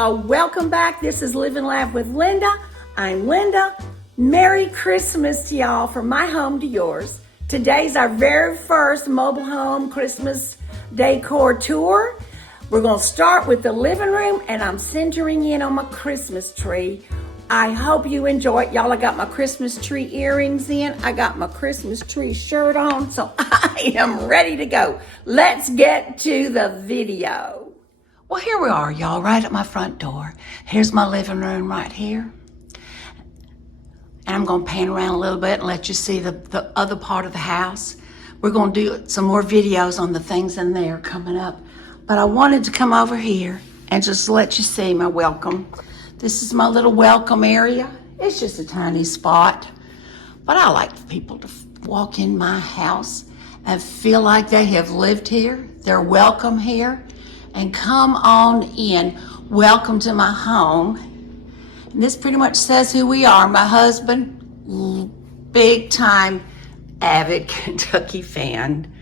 y'all. Welcome back. This is Live and Laugh with Linda. I'm Linda. Merry Christmas to y'all from my home to yours. Today's our very first mobile home Christmas decor tour. We're going to start with the living room, and I'm centering in on my Christmas tree. I hope you enjoy it. Y'all, I got my Christmas tree earrings in. I got my Christmas tree shirt on, so I am ready to go. Let's get to the video. Well, here we are, y'all, right at my front door. Here's my living room right here. And I'm going to pan around a little bit and let you see the other part of the house. We're going to do some more videos on the things in there coming up. But I wanted to come over here and just let you see my welcome. This is my little welcome area. It's just a tiny spot. But I like for people to walk in my house and feel like they have lived here. They're welcome here. And come on in. Welcome to my home. And this pretty much says who we are. My husband, big time avid Kentucky fan.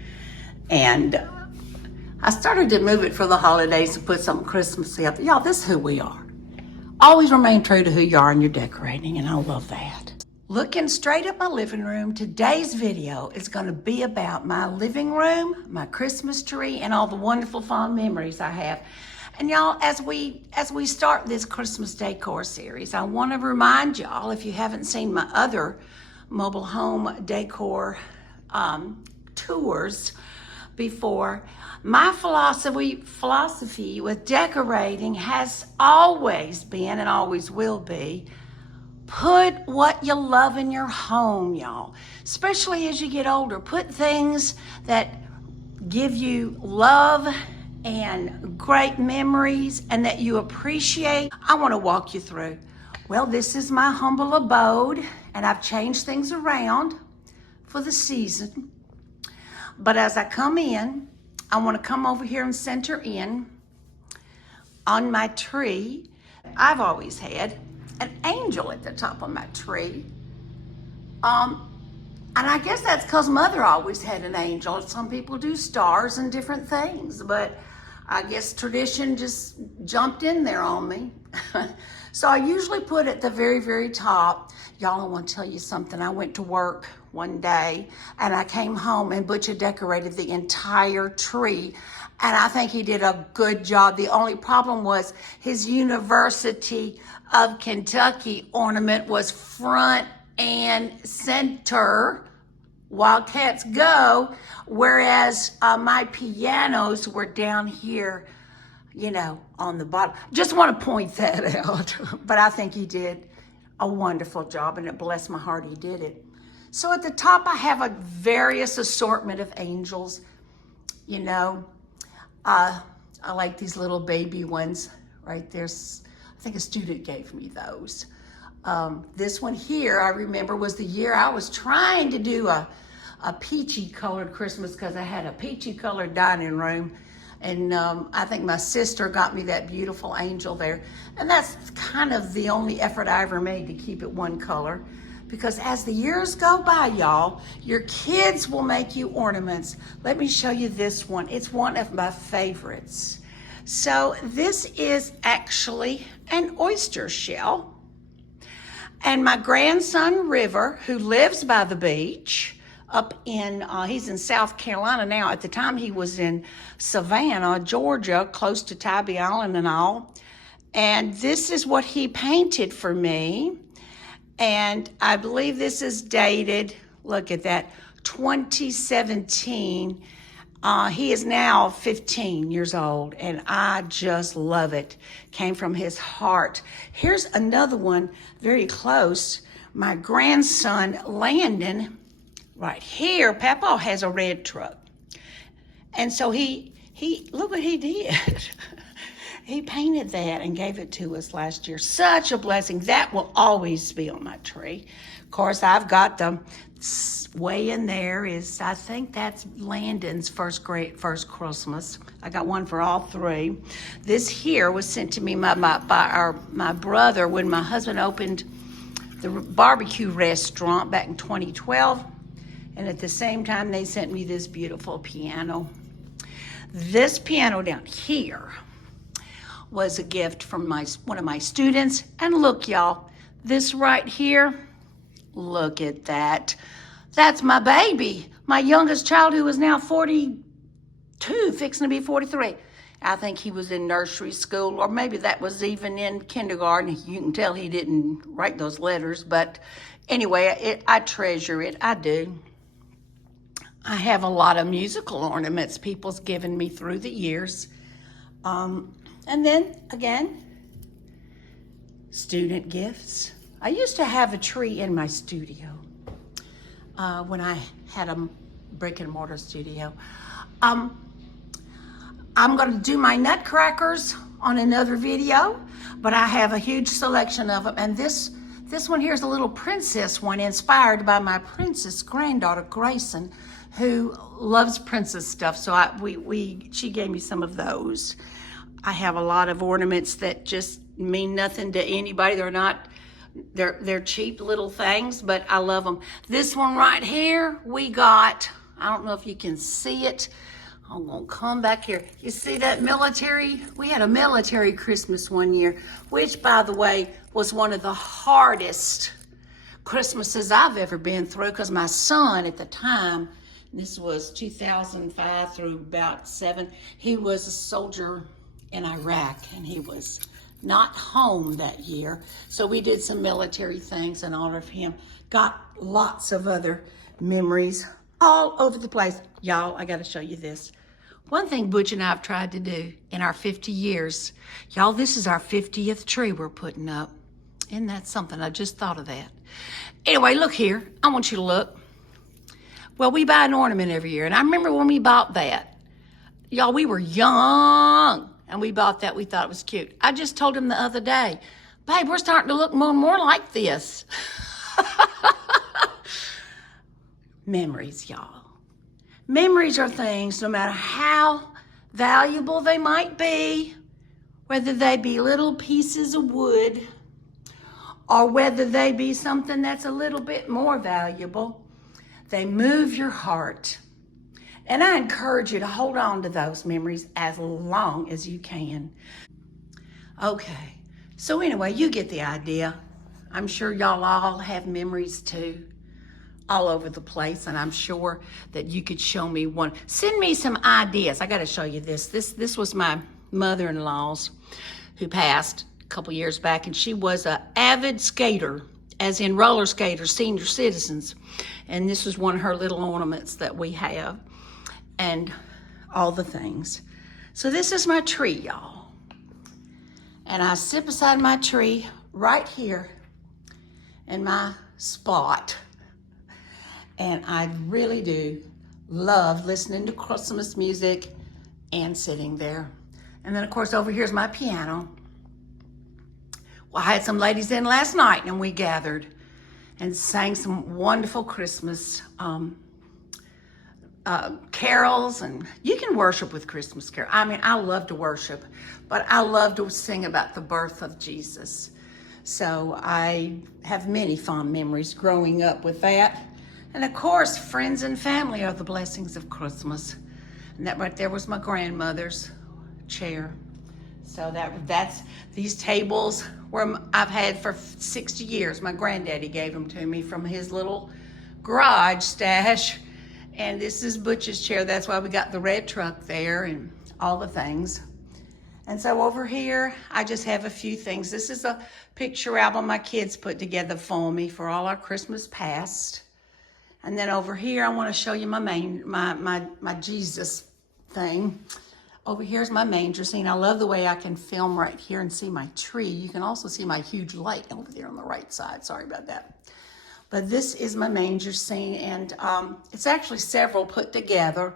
And I started to move it for the holidays to put something Christmassy up. Y'all, this is who we are. Always remain true to who you are in your decorating, and I love that. Looking straight at my living room, today's video is going to be about my living room, my Christmas tree, and all the wonderful fond memories I have. And y'all, as we start this Christmas decor series, I want to remind y'all, if you haven't seen my other mobile home decor tours before, my philosophy with decorating has always been and always will be, put what you love in your home, y'all. Especially as you get older, put things that give you love and great memories and that you appreciate. I want to walk you through. Well, this is my humble abode, and I've changed things around for the season. But as I come in, I want to come over here and center in on my tree. I've always had an angel at the top of my tree. And I guess that's because Mother always had an angel. Some people do stars and different things, but I guess tradition just jumped in there on me. So I usually put at the very, very top. Y'all, I want to tell you something. I went to work one day and I came home and Butch had decorated the entire tree. And I think he did a good job. The only problem was his University of Kentucky ornament was front and center. Wildcats go, whereas my pianos were down here, you know, on the bottom. Just want to point that out. But I think he did a wonderful job, and it blessed my heart he did it. So at the top, I have a various assortment of angels. You know, I like these little baby ones right there. I think a student gave me those. This one here, I remember, was the year I was trying to do a peachy colored Christmas because I had a peachy colored dining room. And I think my sister got me that beautiful angel there. And that's kind of the only effort I ever made to keep it one color. Because as the years go by, y'all, your kids will make you ornaments. Let me show you this one. It's one of my favorites. So this is actually an oyster shell. And my grandson, River, who lives by the beach, up in, he's in South Carolina now. At the time, he was in Savannah, Georgia, close to Tybee Island and all. And this is what he painted for me. And I believe this is dated, look at that, 2017. He is now 15 years old, and I just love it. Came from his heart. Here's another one, very close. My grandson, Landon, right here, Papa has a red truck. And so he look what he did. He painted that and gave it to us last year. Such a blessing. That will always be on my tree. Of course, I've got the way in there is, I think that's Landon's first Christmas. I got one for all three. This here was sent to me by my brother when my husband opened the barbecue restaurant back in 2012. And at the same time, they sent me this beautiful piano. This piano down here was a gift from one of my students. And look, y'all, this right here, look at that. That's my baby, my youngest child, who is now 42, fixing to be 43. I think he was in nursery school, or maybe that was even in kindergarten. You can tell he didn't write those letters, but anyway, I treasure it. I do. I have a lot of musical ornaments people's given me through the years. And then, again, student gifts. I used to have a tree in my studio when I had a brick and mortar studio. I'm going to do my nutcrackers on another video, but I have a huge selection of them. And this one here is a little princess one, inspired by my princess granddaughter, Grayson, who loves princess stuff. So she gave me some of those. I have a lot of ornaments that just mean nothing to anybody. They're cheap little things, but I love them. This one right here, we got, I don't know if you can see it. I'm gonna come back here. You see that military? We had a military Christmas one year, which, by the way, was one of the hardest Christmases I've ever been through, because my son at the time, this was 2005 through about 7, he was a soldier in Iraq, and he was not home that year. So we did some military things in honor of him. Got lots of other memories all over the place. Y'all, I gotta show you this. One thing Butch and I have tried to do in our 50 years, y'all, this is our 50th tree we're putting up. Isn't that something? I just thought of that. Anyway, look here. I want you to look. Well, we buy an ornament every year, and I remember when we bought that. Y'all, we were young, and we bought that. We thought it was cute. I just told him the other day, babe, we're starting to look more and more like this. Memories, y'all. Memories are things, no matter how valuable they might be, whether they be little pieces of wood or whether they be something that's a little bit more valuable, they move your heart. And I encourage you to hold on to those memories as long as you can. Okay, so anyway, you get the idea. I'm sure y'all all have memories too, all over the place, and I'm sure that you could show me one. Send me some ideas. I got to show you this. This was my mother-in-law's, who passed a couple years back, and she was an avid skater, as in roller skaters, senior citizens. And this was one of her little ornaments that we have, and all the things. So this is my tree, y'all. And I sit beside my tree right here in my spot. And I really do love listening to Christmas music and sitting there. And then, of course, over here's my piano. Well, I had some ladies in last night, and we gathered and sang some wonderful Christmas carols. And you can worship with Christmas carols. I mean, I love to worship, but I love to sing about the birth of Jesus. So I have many fond memories growing up with that. And of course, friends and family are the blessings of Christmas. And that right there was my grandmother's chair. So that's these tables were I've had for 60 years. My granddaddy gave them to me from his little garage stash. And this is Butch's chair. That's why we got the red truck there and all the things. And so over here, I just have a few things. This is a picture album my kids put together for me for all our Christmas past. And then over here, I want to show you my Jesus thing. Over here's my manger scene. I love the way I can film right here and see my tree. You can also see my huge light over there on the right side. Sorry about that. But this is my manger scene, and it's actually several put together.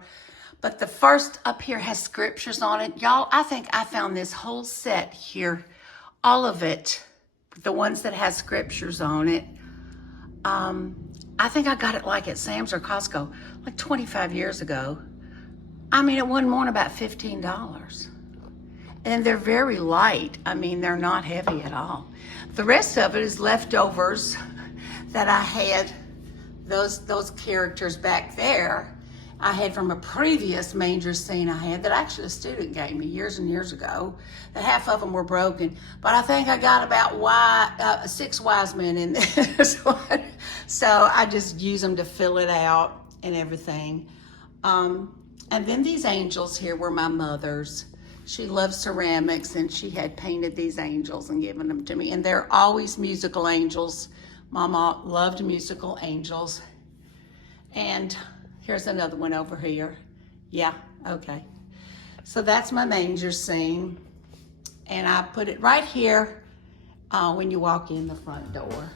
But the first up here has scriptures on it. Y'all, I think I found this whole set here, all of it, the ones that has scriptures on it. I think I got it like at Sam's or Costco, like 25 years ago. I mean, it wasn't more than about $15. And they're very light. I mean, they're not heavy at all. The rest of it is leftovers that I had, those characters back there. I had from a previous manger scene I had that actually a student gave me years and years ago. That half of them were broken, but I think I got about 6 wise men in this one. So I just use them to fill it out and everything. And then these angels here were my mother's. She loved ceramics, and she had painted these angels and given them to me. And they're always musical angels. Mama loved musical angels. And here's another one over here. Yeah, okay. So that's my manger scene. And I put it right here when you walk in the front door.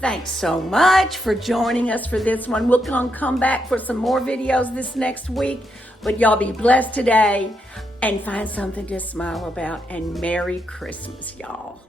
Thanks so much for joining us for this one. We'll come back for some more videos this next week. But y'all be blessed today and find something to smile about. And Merry Christmas, y'all.